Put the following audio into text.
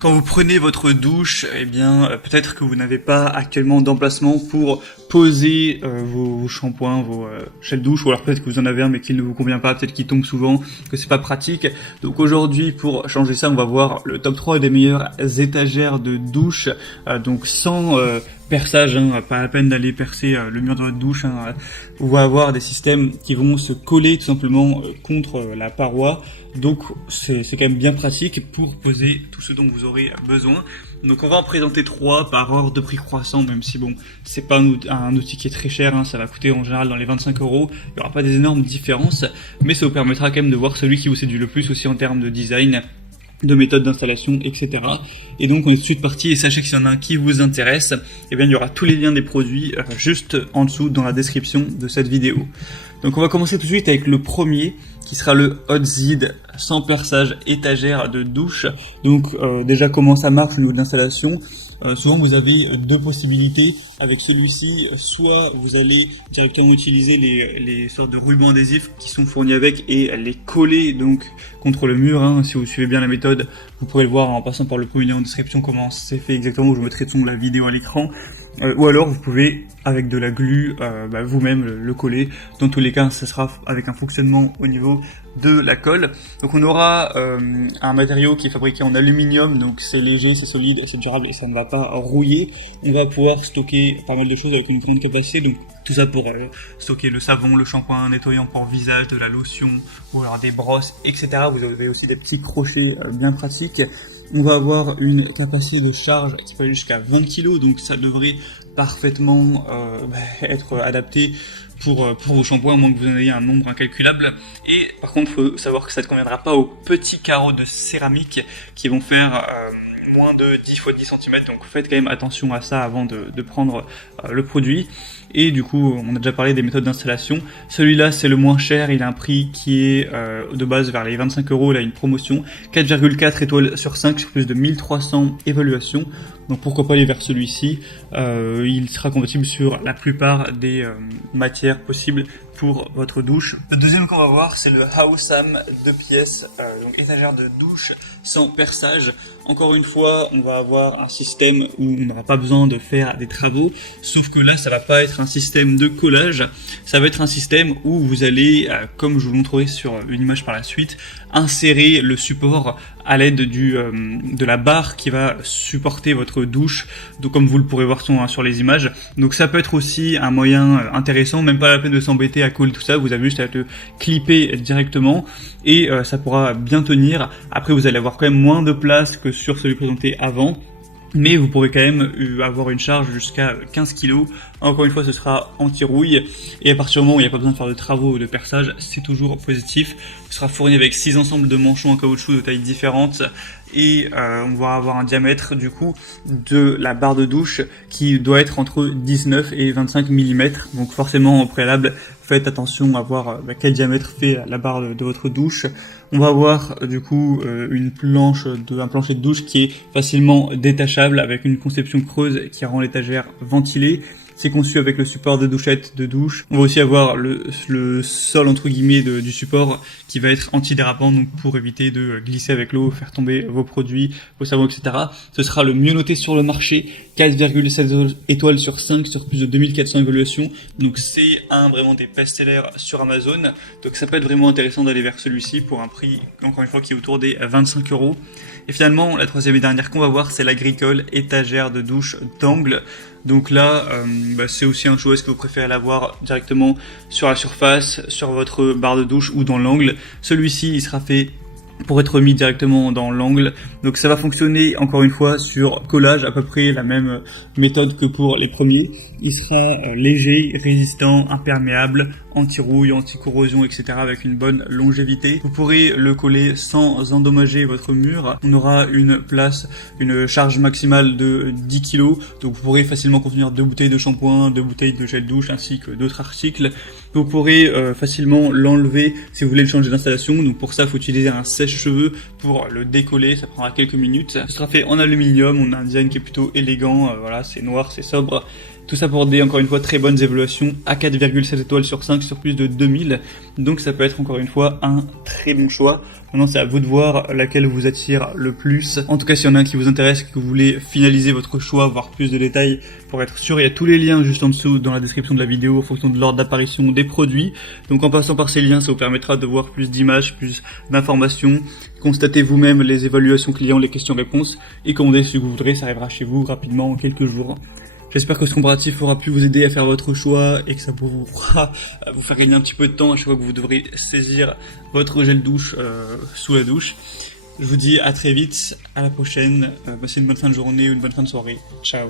Quand vous prenez votre douche, eh bien, peut-être que vous n'avez pas actuellement d'emplacement pour poser vos shampoings, vos gels douche, ou alors peut-être que vous en avez un mais qu'il ne vous convient pas, peut-être qu'il tombe souvent, que c'est pas pratique. Donc aujourd'hui, pour changer ça, on va voir le top 3 des meilleures étagères de douche, donc sans perçage, pas la peine d'aller percer le mur de votre douche. On va avoir des systèmes qui vont se coller tout simplement contre la paroi. Donc c'est quand même bien pratique pour poser tout ce dont vous aurez besoin. Donc on va en présenter 3 par ordre de prix croissant, même si bon, c'est pas un outil qui est très cher, ça va coûter en général dans les 25 €. Il n'y aura pas des énormes différences, mais ça vous permettra quand même de voir celui qui vous séduit le plus aussi en termes de design, de méthode d'installation, etc. Et donc on est tout de suite parti, et sachez que s'il y en a un qui vous intéresse, eh bien il y aura tous les liens des produits juste en dessous dans la description de cette vidéo. Donc on va commencer tout de suite avec le premier, qui sera le Hot Zid sans perçage étagère de douche. Donc déjà comment ça marche au niveau de l'installation. Souvent vous avez 2 possibilités avec celui-ci, soit vous allez directement utiliser les sortes de rubans adhésifs qui sont fournis avec et les coller donc contre le mur. Si vous suivez bien la méthode, vous pourrez le voir en passant par le premier lien en description comment c'est fait exactement, je mettrai la vidéo à l'écran. Ou alors vous pouvez avec de la glu vous-même le coller. Dans tous les cas, ça sera avec un fonctionnement au niveau de la colle. Donc on aura un matériau qui est fabriqué en aluminium, donc c'est léger, c'est solide, c'est durable et ça ne va pas rouiller. On va pouvoir stocker pas mal de choses avec une grande capacité, donc tout ça pour stocker le savon, le shampoing, un nettoyant pour visage, de la lotion ou alors des brosses, etc. Vous avez aussi des petits crochets bien pratiques. On va avoir une capacité de charge qui peut aller jusqu'à 20 kg, donc ça devrait parfaitement être adapté pour vos shampoings, à moins que vous en ayez un nombre incalculable. Et par contre, il faut savoir que ça ne conviendra pas aux petits carreaux de céramique qui vont faire moins de 10 x 10 cm, donc faites quand même attention à ça avant de prendre le produit. Et du coup, on a déjà parlé des méthodes d'installation. Celui-là, c'est le moins cher, il a un prix qui est de base vers les 25 €, il a une promotion, 4,4 étoiles sur 5 sur plus de 1300 évaluations. Donc pourquoi pas aller vers celui-ci, il sera compatible sur la plupart des matières possibles pour votre douche. Le deuxième qu'on va voir, c'est le Haosam 2 pièces, donc étagère de douche sans perçage. Encore une fois, on va avoir un système où on n'aura pas besoin de faire des travaux, sauf que là, ça va pas être un système de collage, ça va être un système où vous allez, comme je vous montrerai sur une image par la suite, insérer le support à l'aide de la barre qui va supporter votre douche, donc comme vous le pourrez voir sur les images. Donc ça peut être aussi un moyen intéressant, même pas la peine de s'embêter à coller tout ça, vous avez juste à le clipper directement et ça pourra bien tenir. Après vous allez avoir quand même moins de place que sur celui présenté avant, mais vous pourrez quand même avoir une charge jusqu'à 15 kg. Encore une fois, ce sera anti-rouille. Et à partir du moment où il n'y a pas besoin de faire de travaux ou de perçage, c'est toujours positif. Ce sera fourni avec 6 ensembles de manchons en caoutchouc de tailles différentes. Et on va avoir un diamètre du coup de la barre de douche qui doit être entre 19 et 25 mm. Donc forcément, au préalable, faites attention à voir quel diamètre fait la barre de votre douche. On va avoir du coup un plancher de douche qui est facilement détachable avec une conception creuse qui rend l'étagère ventilée. C'est conçu avec le support de douchette de douche. On va aussi avoir le sol entre guillemets du support qui va être antidérapant, donc pour éviter de glisser avec l'eau, faire tomber vos produits, vos savons, etc. Ce sera le mieux noté sur le marché, 4,7 étoiles sur 5 sur plus de 2400 évaluations. Donc c'est vraiment des best-sellers sur Amazon. Donc ça peut être vraiment intéressant d'aller vers celui-ci pour un prix, encore une fois, qui est autour des 25 €. Et finalement, la troisième et dernière qu'on va voir, c'est l'Agricole étagère de douche d'angle. Donc là, c'est aussi un choix, est-ce que vous préférez l'avoir directement sur la surface, sur votre barre de douche ou dans l'angle. Celui-ci, il sera fait pour être mis directement dans l'angle. Donc ça va fonctionner encore une fois sur collage, à peu près la même méthode que pour les premiers. Il sera léger, résistant, imperméable, anti-rouille, anti-corrosion, etc. avec une bonne longévité. Vous pourrez le coller sans endommager votre mur. On aura une charge maximale de 10 kg. Donc vous pourrez facilement contenir 2 bouteilles de shampoing, 2 bouteilles de gel douche ainsi que d'autres articles. Vous pourrez facilement l'enlever si vous voulez le changer d'installation. Donc pour ça, il faut utiliser un sèche-cheveux pour le décoller. Ça prendra quelques minutes. Ce sera fait en aluminium. On a un design qui est plutôt élégant. Voilà, c'est noir, c'est sobre. Tout ça pour des, encore une fois, très bonnes évaluations à 4,7 étoiles sur 5 sur plus de 2000. Donc ça peut être encore une fois un très bon choix. Maintenant, c'est à vous de voir laquelle vous attire le plus. En tout cas, s'il y en a un qui vous intéresse, que vous voulez finaliser votre choix, voir plus de détails pour être sûr, il y a tous les liens juste en dessous dans la description de la vidéo en fonction de l'ordre d'apparition des produits. Donc en passant par ces liens, ça vous permettra de voir plus d'images, plus d'informations, constater vous-même les évaluations clients, les questions-réponses et commander ce que vous voudrez, ça arrivera chez vous rapidement en quelques jours. J'espère que ce comparatif aura pu vous aider à faire votre choix et que ça pourra vous faire gagner un petit peu de temps à chaque fois que vous devrez saisir votre gel douche sous la douche. Je vous dis à très vite, à la prochaine, passez une bonne fin de journée ou une bonne fin de soirée. Ciao.